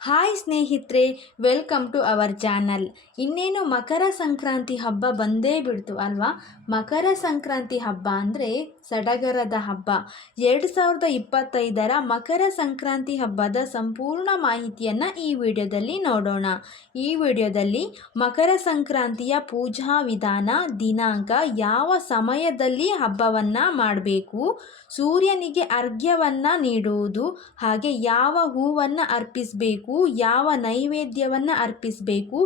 Hi ಸ್ನೇಹಿತರೆ welcome to our channel ಇನ್ನೇನು ಮಕರ ಸಂಕ್ರಾಂತಿ ಹಬ್ಬ ಬಂದೇ ಬಿಡ್ತು ಅಲ್ವಾ? ಮಕರ ಸಂಕ್ರಾಂತಿ ಹಬ್ಬ ಅಂದರೆ ಸಡಗರದ ಹಬ್ಬ. ಎರಡು ಸಾವಿರದ ಇಪ್ಪತ್ತೈದರ ಮಕರ ಸಂಕ್ರಾಂತಿ ಹಬ್ಬದ ಸಂಪೂರ್ಣ ಮಾಹಿತಿಯನ್ನು ಈ ವಿಡಿಯೋದಲ್ಲಿ ನೋಡೋಣ. ಈ ವಿಡಿಯೋದಲ್ಲಿ ಮಕರ ಸಂಕ್ರಾಂತಿಯ ಪೂಜಾ ವಿಧಾನ, ದಿನಾಂಕ, ಯಾವ ಸಮಯದಲ್ಲಿ ಹಬ್ಬವನ್ನು ಮಾಡಬೇಕು, ಸೂರ್ಯನಿಗೆ ಅರ್ಘ್ಯವನ್ನು ನೀಡುವುದು, ಹಾಗೆ ಯಾವ ಹೂವನ್ನು ಅರ್ಪಿಸಬೇಕು ಯಾವ ನೈವೇದ್ಯವನ್ನು ಅರ್ಪಿಸಬೇಕು,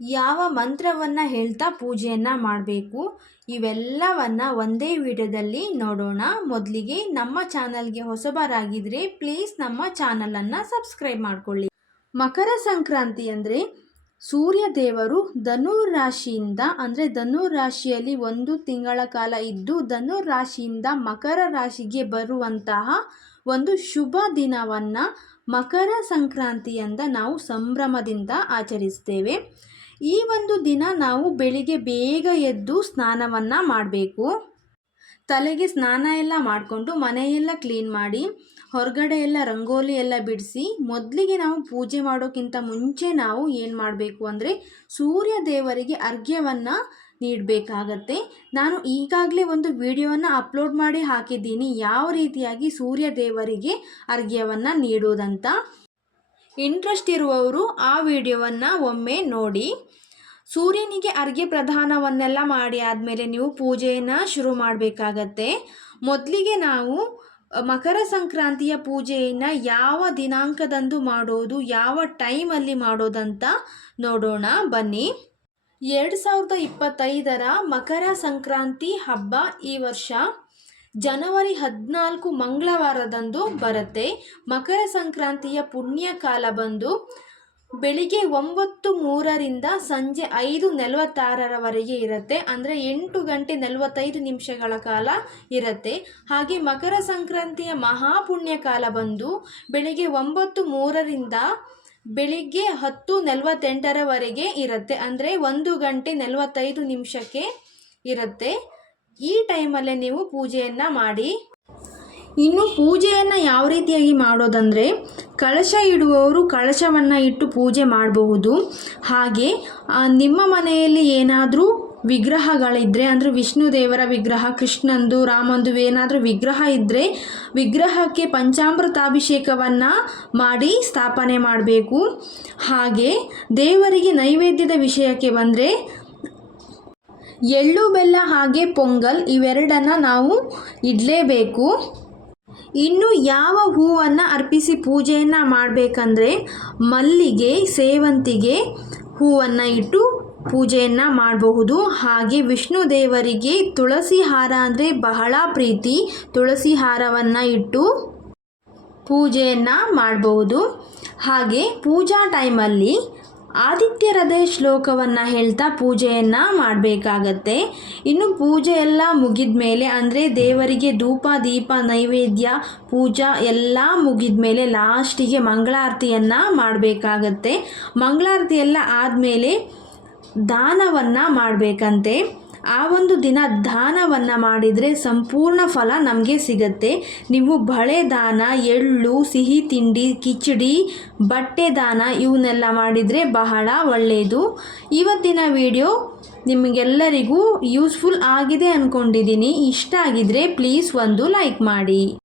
ಯಾವ ಮಂತ್ರವನ್ನು ಹೇಳ್ತಾ ಪೂಜೆಯನ್ನು ಮಾಡಬೇಕು, ಇವೆಲ್ಲವನ್ನು ಒಂದೇ ವಿಡಿಯೋದಲ್ಲಿ ನೋಡೋಣ. ಮೊದಲಿಗೆ ನಮ್ಮ ಚಾನಲ್ಗೆ ಹೊಸಬರಾಗಿದ್ದರೆ ಪ್ಲೀಸ್ ನಮ್ಮ ಚಾನಲನ್ನು ಸಬ್ಸ್ಕ್ರೈಬ್ ಮಾಡಿಕೊಳ್ಳಿ. ಮಕರ ಸಂಕ್ರಾಂತಿ ಅಂದರೆ ಸೂರ್ಯ ದೇವರು ಧನುರ್ ರಾಶಿಯಿಂದ, ಅಂದರೆ ಧನು ರಾಶಿಯಲ್ಲಿ ಒಂದು ತಿಂಗಳ ಕಾಲ ಇದ್ದು ಧನುರ್ ರಾಶಿಯಿಂದ ಮಕರ ರಾಶಿಗೆ ಬರುವಂತಹ ಒಂದು ಶುಭ ದಿನವನ್ನು ಮಕರ ಸಂಕ್ರಾಂತಿಯಿಂದ ನಾವು ಸಂಭ್ರಮದಿಂದ ಆಚರಿಸ್ತೇವೆ. ಈ ಒಂದು ದಿನ ನಾವು ಬೆಳಿಗ್ಗೆ ಬೇಗ ಎದ್ದು ಸ್ನಾನವನ್ನು ಮಾಡಬೇಕು. ತಲೆಗೆ ಸ್ನಾನ ಎಲ್ಲ ಮಾಡಿಕೊಂಡು ಮನೆಯೆಲ್ಲ ಕ್ಲೀನ್ ಮಾಡಿ, ಹೊರಗಡೆ ಎಲ್ಲ ರಂಗೋಲಿ ಎಲ್ಲ ಬಿಡಿಸಿ, ಮೊದಲಿಗೆ ನಾವು ಪೂಜೆ ಮಾಡೋಕ್ಕಿಂತ ಮುಂಚೆ ನಾವು ಏನು ಮಾಡಬೇಕು ಅಂದರೆ ಸೂರ್ಯ ದೇವರಿಗೆ ಅರ್ಘ್ಯವನ್ನು ನೀಡಬೇಕಾಗತ್ತೆ. ನಾನು ಈಗಾಗಲೇ ಒಂದು ವಿಡಿಯೋವನ್ನು ಅಪ್ಲೋಡ್ ಮಾಡಿ ಹಾಕಿದ್ದೀನಿ. ಯಾವ ರೀತಿಯಾಗಿ ಸೂರ್ಯ ದೇವರಿಗೆ ಅರ್ಘ್ಯವನ್ನು ನೀಡೋದಂತ. ಇಂಟ್ರೆಸ್ಟ್ ಇರುವವರು ಆ ವಿಡಿಯೋವನ್ನು ಒಮ್ಮೆ ನೋಡಿ. ಸೂರ್ಯನಿಗೆ ಅರ್ಘ್ಯ ಪ್ರಧಾನವನ್ನೆಲ್ಲ ಮಾಡಿ ಆದಮೇಲೆ ನೀವು ಪೂಜೆಯನ್ನು ಶುರು ಮಾಡಬೇಕಾಗತ್ತೆ. ಮೊದಲಿಗೆ ನಾವು ಮಕರ ಸಂಕ್ರಾಂತಿಯ ಪೂಜೆಯನ್ನು ಯಾವ ದಿನಾಂಕದಂದು ಮಾಡೋದು, ಯಾವ ಟೈಮಲ್ಲಿ ಮಾಡೋದಂತ ನೋಡೋಣ ಬನ್ನಿ. ಎರಡು ಸಾವಿರದ ಇಪ್ಪತ್ತೈದರ ಮಕರ ಸಂಕ್ರಾಂತಿ ಹಬ್ಬ ಈ ವರ್ಷ ಜನವರಿ ಹದಿನಾಲ್ಕು ಮಂಗಳವಾರದಂದು ಬರುತ್ತೆ. ಮಕರ ಸಂಕ್ರಾಂತಿಯ ಪುಣ್ಯ ಕಾಲ ಬಂದು ಬೆಳಿಗ್ಗೆ ಒಂಬತ್ತು ಮೂರರಿಂದ ಸಂಜೆ ಐದು ನಲವತ್ತಾರರವರೆಗೆ ಇರುತ್ತೆ. ಅಂದರೆ ಎಂಟು ಗಂಟೆ ನಲವತ್ತೈದು ನಿಮಿಷಗಳ ಕಾಲ ಇರುತ್ತೆ. ಹಾಗೆ ಮಕರ ಸಂಕ್ರಾಂತಿಯ ಮಹಾಪುಣ್ಯ ಕಾಲ ಬಂದು ಬೆಳಿಗ್ಗೆ ಒಂಬತ್ತು ಮೂರರಿಂದ ಬೆಳಿಗ್ಗೆ ಹತ್ತು ನಲವತ್ತೆಂಟರವರೆಗೆ ಇರುತ್ತೆ. ಅಂದರೆ ಒಂದು ಗಂಟೆ ನಲವತ್ತೈದು ನಿಮಿಷಕ್ಕೆ ಇರುತ್ತೆ. ಈ ಟೈಮಲ್ಲೇ ನೀವು ಪೂಜೆಯನ್ನು ಮಾಡಿ. ಇನ್ನು ಪೂಜೆಯನ್ನು ಯಾವ ರೀತಿಯಾಗಿ ಮಾಡೋದಂದರೆ ಕಳಶ ಇಡುವವರು ಕಳಶವನ್ನು ಇಟ್ಟು ಪೂಜೆ ಮಾಡಬಹುದು. ಹಾಗೆ ನಿಮ್ಮ ಮನೆಯಲ್ಲಿ ಏನಾದರೂ ವಿಗ್ರಹಗಳಿದ್ದರೆ ಅಂದರೆ ವಿಷ್ಣು ದೇವರ ವಿಗ್ರಹ, ಕೃಷ್ಣಂದು, ರಾಮಂದು ಏನಾದರೂ ವಿಗ್ರಹ ಇದ್ದರೆ ವಿಗ್ರಹಕ್ಕೆ ಪಂಚಾಮೃತಾಭಿಷೇಕವನ್ನು ಮಾಡಿ ಸ್ಥಾಪನೆ ಮಾಡಬೇಕು. ಹಾಗೆ, ದೇವರಿಗೆ ನೈವೇದ್ಯದ ವಿಷಯಕ್ಕೆ ಬಂದರೆ ಎಳ್ಳು, ಬೆಲ್ಲ ಹಾಗೆ, ಪೊಂಗಲ್ ಇವೆರಡನ್ನು ನಾವು ಇಡಲೇಬೇಕು. ಇನ್ನು ಯಾವ ಹೂವನ್ನು ಅರ್ಪಿಸಿ ಪೂಜೆಯನ್ನು ಮಾಡಬೇಕಂದ್ರೆ ಮಲ್ಲಿಗೆ, ಸೇವಂತಿಗೆ ಹೂವನ್ನು ಇಟ್ಟು ಪೂಜೆಯನ್ನು ಮಾಡಬಹುದು. ಹಾಗೆ ವಿಷ್ಣು ದೇವರಿಗೆ ತುಳಸಿ ಹಾರ ಅಂದರೆ ಬಹಳ ಪ್ರೀತಿ. ತುಳಸಿ ಹಾರವನ್ನು ಇಟ್ಟು ಪೂಜೆಯನ್ನು ಮಾಡಬಹುದು. ಹಾಗೆ ಪೂಜಾ ಟೈಮಲ್ಲಿ ಆದಿತ್ಯರದೇ ಶ್ಲೋಕವನ್ನು ಹೇಳ್ತಾ ಪೂಜೆಯನ್ನು ಮಾಡಬೇಕಾಗತ್ತೆ. ಇನ್ನು ಪೂಜೆ ಎಲ್ಲ ಮುಗಿದ ಮೇಲೆ, ಅಂದರೆ ದೇವರಿಗೆ ಧೂಪ, ದೀಪ, ನೈವೇದ್ಯ, ಪೂಜಾ ಎಲ್ಲ ಮುಗಿದ ಮೇಲೆ ಲಾಸ್ಟಿಗೆ ಮಂಗಳಾರತಿಯನ್ನು ಮಾಡಬೇಕಾಗತ್ತೆ. ಮಂಗಳಾರತಿ ಎಲ್ಲ ಆದಮೇಲೆ ದಾನವನ್ನು ಮಾಡಬೇಕಂತೆ. ಆ ಒಂದು ದಿನ ದಾನವನ್ನು ಮಾಡಿದರೆ ಸಂಪೂರ್ಣ ಫಲ ನಮಗೆ ಸಿಗತ್ತೆ. ನೀವು ಬಳೆ ದಾನ, ಎಳ್ಳು, ಸಿಹಿ ತಿಂಡಿ, ಕಿಚಡಿ, ಬಟ್ಟೆ ದಾನ ಇವನ್ನೆಲ್ಲ ಮಾಡಿದರೆ ಬಹಳ ಒಳ್ಳೆಯದು ಇವತ್ತಿನ ವಿಡಿಯೋ ನಿಮಗೆಲ್ಲರಿಗೂ ಯೂಸ್ಫುಲ್ ಆಗಿದೆ ಅಂದ್ಕೊಂಡಿದ್ದೀನಿ ಇಷ್ಟ ಆಗಿದರೆ ಪ್ಲೀಸ್ ಒಂದು ಲೈಕ್ ಮಾಡಿ.